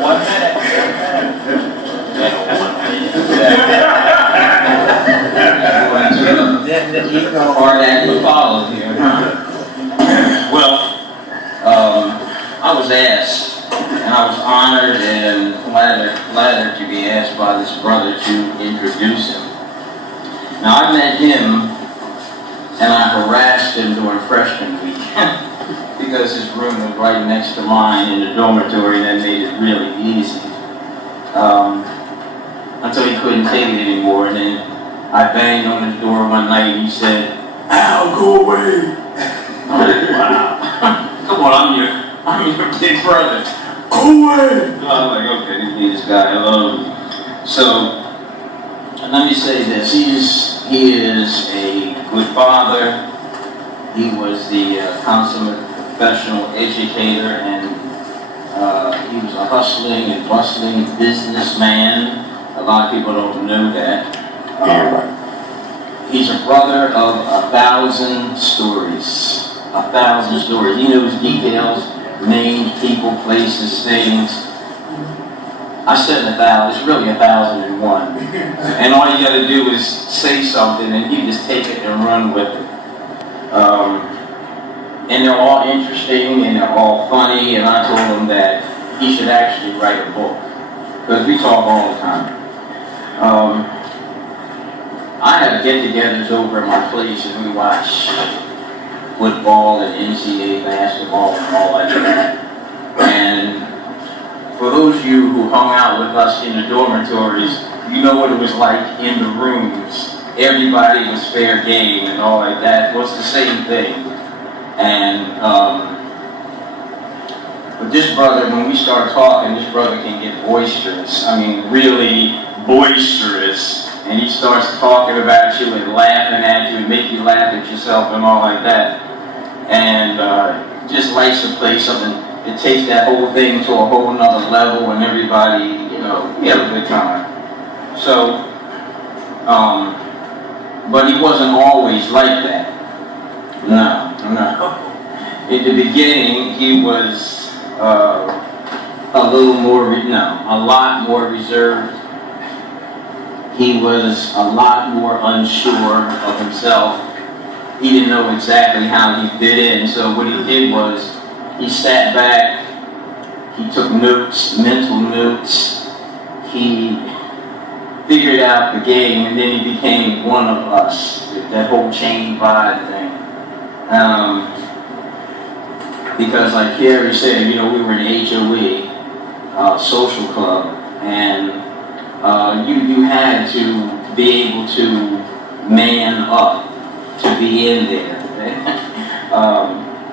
1 minute. HARDNETT follows here. Well, I was asked, and I was honored and flattered to be asked by this brother to introduce him. Now, I met him, and I harassed him during freshman week because his room was right next to mine in the dormitory, and that made it really easy. Until he couldn't take it anymore, and then I banged on his door one night, and he said, "Al, go away." I said, "Wow, come on, I'm your big brother. Go away." I was like, okay, this guy, I love him. So, let me say this: he is a good father. He was the consummate professional educator, and he was a hustling and bustling businessman. A lot of people don't know that. He's a brother of 1,000 stories. 1,000 stories. He knows details, names, people, places, things. I said 1,000. It's really 1,001. And all you got to do is say something, and he just take it and run with it. And they're all interesting, and they're all funny. And I told him that he should actually write a book, because we talk all the time. I have get-togethers over at my place, and we watch football and NCAA basketball and all like that. And for those of you who hung out with us in the dormitories, you know what it was like in the rooms. Everybody was fair game and all like that. Well, it's the same thing. And but this brother, when we start talking, this brother can get boisterous. I mean, really boisterous. And he starts talking about you and laughing at you and make you laugh at yourself and all like that. And just likes to play something. It takes that whole thing to a whole nother level, and everybody, you know, we have a good time. So, but he wasn't always like that. No. In the beginning, he was a lot more reserved. He was a lot more unsure of himself. He didn't know exactly how he fit in, so what he did was he sat back, he took notes, mental notes, he figured out the game, and then he became one of us, that whole chain vibe thing. Because like Carrie said, you know, we were in HOE, social club, and you had to be able to man up to be in there.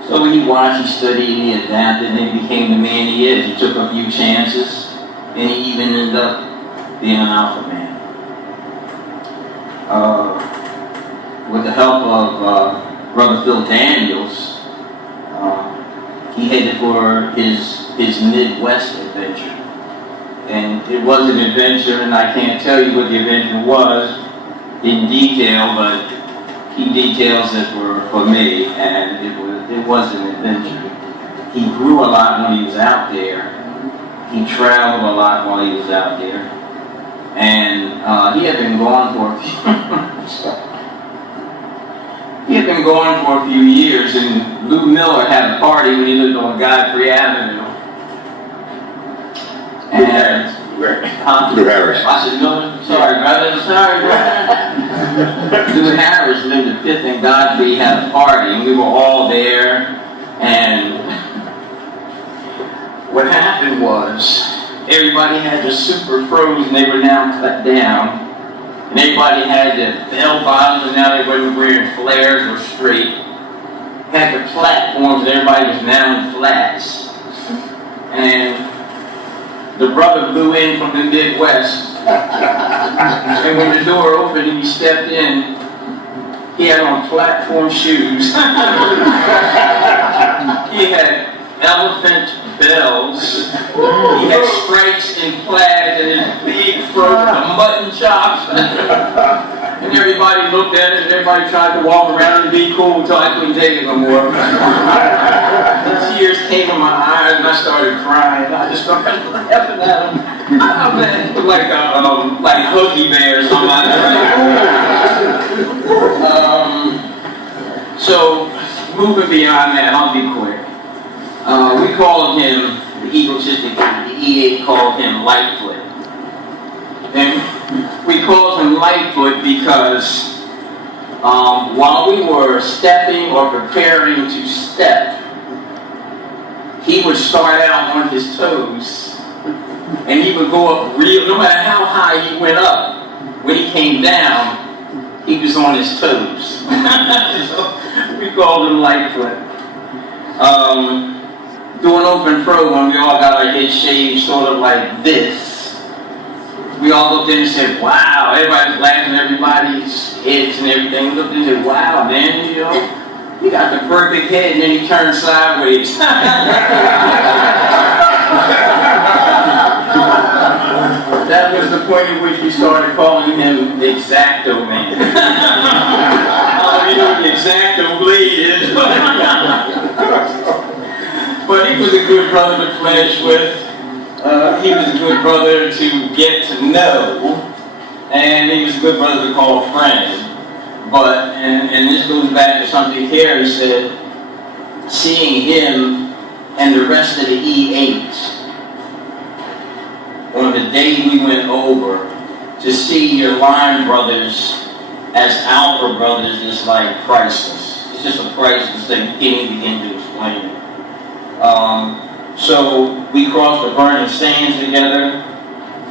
So he watched, he studied, he adapted, and he became the man he is. He took a few chances, and he even ended up being an alpha man. With the help of Brother Phil Daniels, he headed for his Midwest adventure. And it was an adventure, and I can't tell you what the adventure was in detail, but he details it for me, and it was an adventure. He grew a lot when he was out there. He traveled a lot while he was out there. And he had been gone for a few years, and Lou Miller had a party when he lived on Godfrey Avenue. And Lou Harris. I said, Miller, sorry, brother. Lou Harris lived at 5th and Godfrey, had a party, and we were all there. And what happened was, everybody had their super froze, and they were now cut down. And everybody had their bell bottoms, and now they weren't wearing flares or straight. Had the platforms, and everybody was now in flats. And the brother blew in from the Midwest. And when the door opened and he stepped in, he had on platform shoes. He had elephant bells. He had stripes and plaids and his big fro, the mutton chops. And everybody everybody looked at it, and everybody tried to walk around and be cool until I couldn't take it no more. The tears came in my eyes, and I started crying. I just started laughing at him. Oh man, like Huggy Bear or something. So, moving beyond that, I'll be quick. We called him, the egotistic, the EA called him Lightfoot. And we called him Lightfoot because while we were stepping or preparing to step, he would start out on his toes, and he would go up no matter how high he went up, when he came down, he was on his toes. So we called him Lightfoot. Doing open pro when we all got our heads shaved sort of like this. We all looked in and said, wow, everybody was laughing at everybody's heads and everything. We looked in and said, wow, man, you know, you got the perfect head, and then he turned sideways. That was the point at which we started calling him the Exacto Man. I don't even know what the Exacto blade is. But he was a good brother to flesh with. He was a good brother to get to know. And he was a good brother to call friend. But, and this goes back to something Harry said, seeing him and the rest of the E8 on the day we went over, to see your line brothers as alpha brothers is like priceless. It's just a priceless thing. You can't even begin to explain it. So we crossed the burning sands together.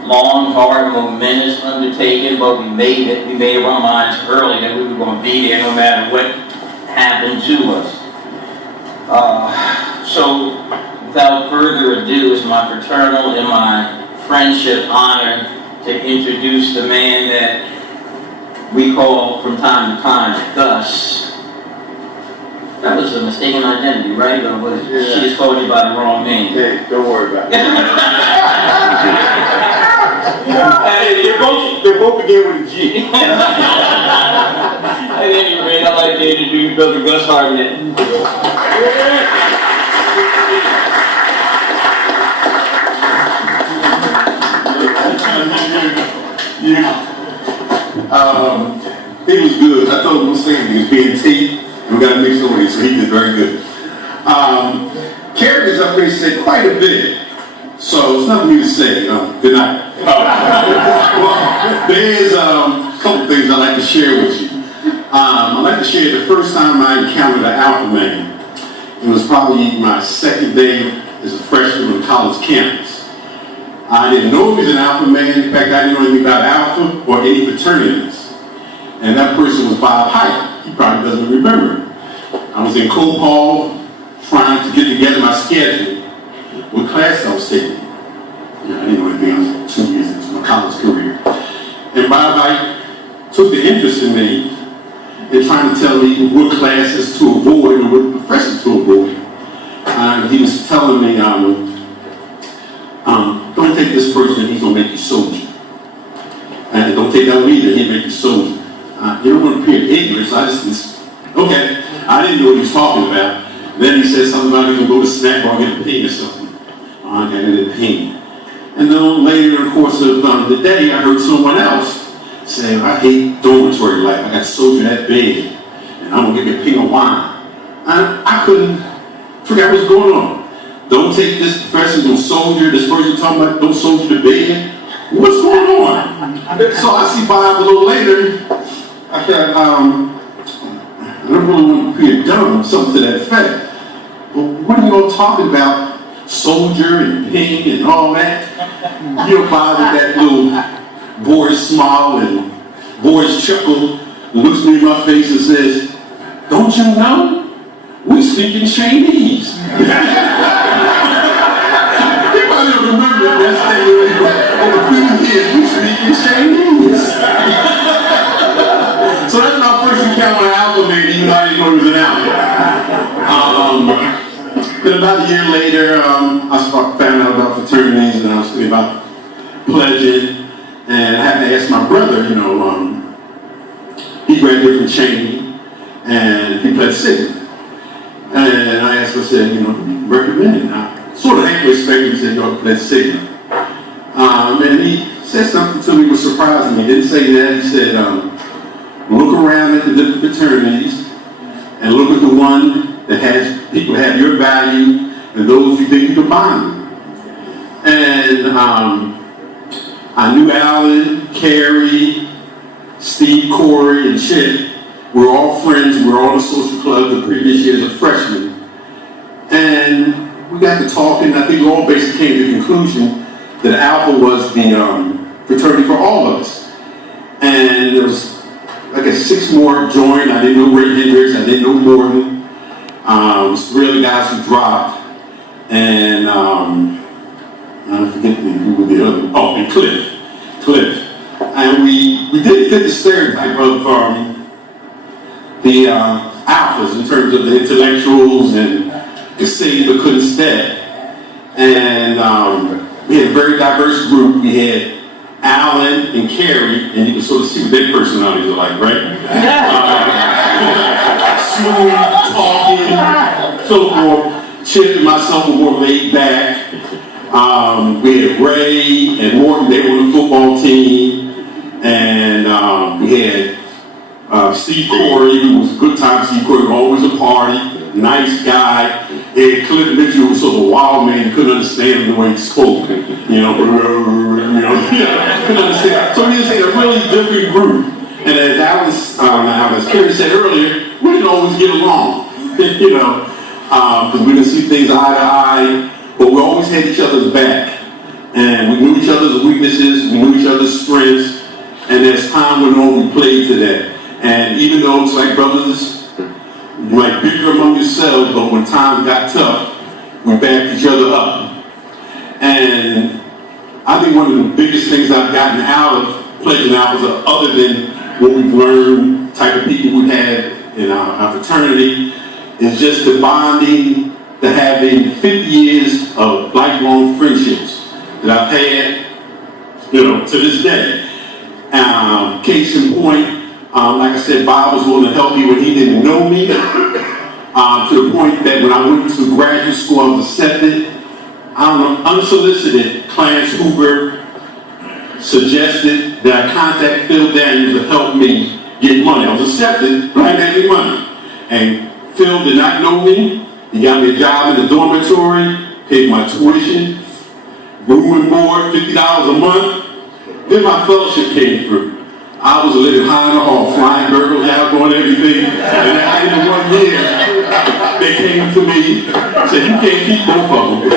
Long, hard, momentous undertaking, but we made it. We made up our minds early that we were going to be there no matter what happened to us. So without further ado, it's my fraternal and my friendship honor to introduce the man that we call from time to time Gus. That was a mistaken identity, right? Or was it? Yeah. She just called you by the wrong name. Hey, don't worry about it. Hey, they both begin with a G. At any rate, I'd like to introduce Brother Gus HARDNETT. He was good. I told him to sing. He was being taped. We got to mix over here, so he did very good. Characters up here said quite a bit, so it's nothing for me to say. Good night. Well, there's a couple things I'd like to share with you. I'd like to share the first time I encountered an alpha man. It was probably my second day as a freshman on college campus. I didn't know he was an alpha man. In fact, I didn't know anything about alpha or any fraternities. And that person was Bob Hyde. He probably doesn't remember. I was in Cope Hall trying to get together my schedule with class I was taking. I didn't know anything. I was 2 years into my college career. And Bob Hyde took the interest in me in trying to tell me what classes to avoid or what professors to avoid. He was telling me, don't take this person, he's going to make you soldier. And don't take that one either, he'll make you soldier. You don't want to appear ignorant, so I just, okay. I didn't know what he was talking about. Then he said something about he's going to go to snack bar and get a pain or something. I got a pain. And then later in the course of the day, I heard someone else say, I hate dormitory life. I got soldier that big, and I'm going to get me a ping of wine. I couldn't figure out what's going on. Don't take this professor, don't soldier, this person talking about don't soldier the bed. What's going on? So I see Bob a little later. I said, I don't really want to be dumb, something to that effect. But what are you all talking about? Soldier and ping and all that? You're Bob with that little boyish smile and boyish chuckle, looks me in my face and says, don't you know? We speak in Chinese. Anybody remember that thing over 50 years, we speak in Chinese. So that's my first encounter with an alpha man, even though I didn't know he was an alpha. Then about a year later, I found out about fraternities and I was thinking about pledging. And I had to ask my brother, he he graduated from Cheney, and he played signal. And I asked him, I said, you know, recommend it. I sort of half expected, he said, no, played signal. And he said something to me that was surprising. He didn't say that. He said, look around at the different fraternities and look at the one that has people that have your value and those you think you can bond with. And I knew Alan, Carrie, Steve, Corey, and Chip. We were all friends. We were all in a social club the previous year as a freshman. And we got to talking. I think we all basically came to the conclusion that Alpha was the fraternity for all of us. And there was, I guess, 6 more joined. I didn't know Ray Hendricks. I didn't know Morgan. It was 3 other guys who dropped. And I forget who were the other. Oh, and Cliff. And we did fit the stereotype of the alphas in terms of the intellectuals and could sing but couldn't step. And we had a very diverse group. We had Alan and Carrie, and you can sort of see what their personalities are like, right? Smooth, talking, so forth. Chip and myself were more laid back. We had Ray and Morgan, they were on the football team. And we had Steve Corey, who was a good time. Steve Corey was always a party, nice guy. And Cliff Mitchell was sort of a wild man, couldn't understand the way he spoke. You know, couldn't understand. So he was a really different group. And as Kerry said earlier, we didn't always get along, you know, because we didn't see things eye to eye, but we always had each other's back. And we knew each other's weaknesses, we knew each other's strengths, and as time went on, we played to that. And even though it's like brothers, you might bicker among yourselves, but when times got tough, we backed each other up. And I think one of the biggest things I've gotten out of playing Alphas, other than what we've learned, type of people we had in our fraternity, is just the bonding, the having 50 years of lifelong friendships that I've had, you know, to this day. Case in point, like I said, Bob was willing to help me when he didn't know me, to the point that when I went to graduate school, I was accepted. Unsolicited, Clarence Hoover suggested that I contact Phil Daniels to help me get money. I was accepted, but I didn't have any money. And Phil did not know me. He got me a job in the dormitory, paid my tuition, room and board, $50 a month. Then my fellowship came through. I was living high in the hall, flying burgers out, going everything. And at the end of 1 year, they came to me and said, you can't keep both of them.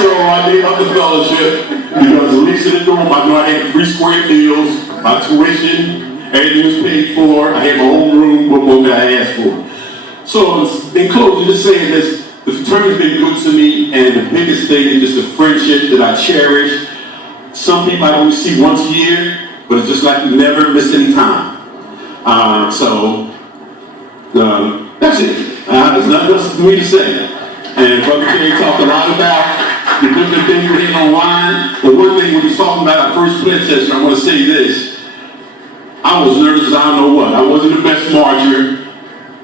So I gave up the fellowship because at least in the dorm, I knew I had 3 square meals, my tuition, everything was paid for. I had my own room, what more could I ask for? So in closing, just saying this, the fraternity's been good to me, and the biggest thing is just the friendship that I cherish. Some people I only see once a year, but it's just like you never miss any time. That's it. There's nothing else for me to say. And Brother Kerry talked a lot about the different things we're hitting online. The one thing when he's talking about our first pledge session, I want to say this. I was nervous as I don't know what. I wasn't the best marcher,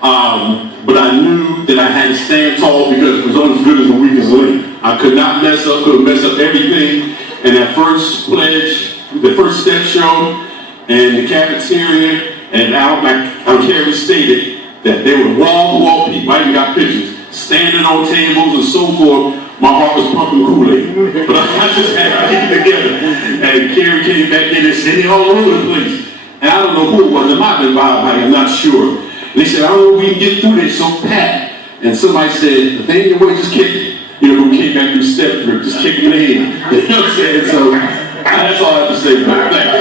but I knew that I had to stand tall because it was only as good as the weakest link. I could not mess up, could mess up everything. And that first pledge, the first step show, and the cafeteria, and Kerry stated that they were wall-to-wall people. I even got pictures, standing on tables and so forth. My heart was pumping Kool-Aid, but I just had to keep it together. And Kerry came back in and said, they're all over the place. And I don't know who it was. It might have been Bob, I'm not sure. And they said, I don't know if we can get through this, so packed. And somebody said, if they ain't your way, just kick it. You know, who came back through step grip, just kick him in the head. You know what I'm saying? So that's all I have to say about that.